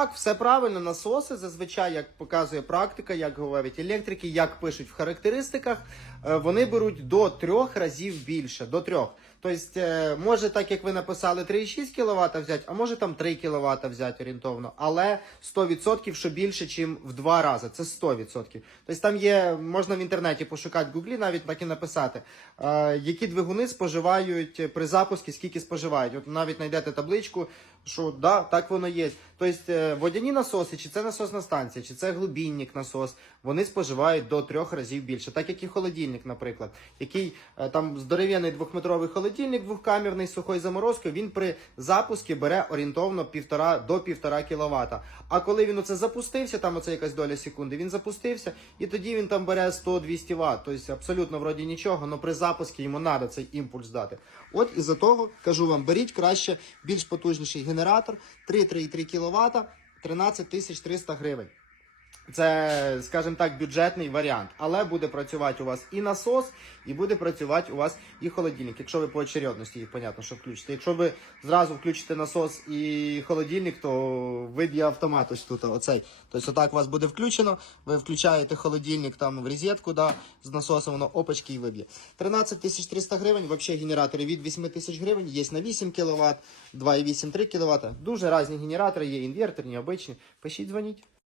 Так, все правильно, насоси зазвичай, як показує практика, як говорять електрики, як пишуть в характеристиках, е, вони беруть до трьох разів більше. До трьох. Тобто, е, може, так як ви написали 3,6 кВт взяти, а може там 3 кВт взяти орієнтовно, але 100% що більше, ніж в два рази. Це 100%. Тобто там є, можна в інтернеті пошукати в Гуглі, навіть так і написати, е, які двигуни споживають при запуску, скільки споживають. От навіть знайдете табличку, що да, так воно є. Тобто е, водяні насоси, чи це насосна станція, чи це глибінник насос, вони споживають до трьох разів більше, так як і холодильник, наприклад, який е, там здоров'яний двохметровий холодильник, двохкамерний сухою заморозкою, він при запуску бере орієнтовно півтора до півтора кВт. А коли він оце запустився, там оце якась доля секунди, він запустився, і тоді він там бере 100-200 Вт. Тобто абсолютно вроді нічого, але при запуску йому треба цей імпульс дати. От із-за того кажу вам, беріть краще більш потужніший генератор 3,3 кВт, 13 300 гривень. Це, скажімо так, бюджетний варіант, але буде працювати у вас і насос, і буде працювати у вас і холодильник. Якщо ви по очередності їх, понятно, що включите. Якщо ви зразу включите насос і холодильник, то виб'є автомат ось тут оцей. Тобто отак у вас буде включено, ви включаєте холодильник там в розетку, да, з насосом, воно опачки і виб'є. 13 300 гривень, взагалі генератори від 8 тисяч гривень, є на 8 кВт, 2,8-3 кВт. Дуже різні генератори, є інверторні, обичні. Пишіть, дзвоніть.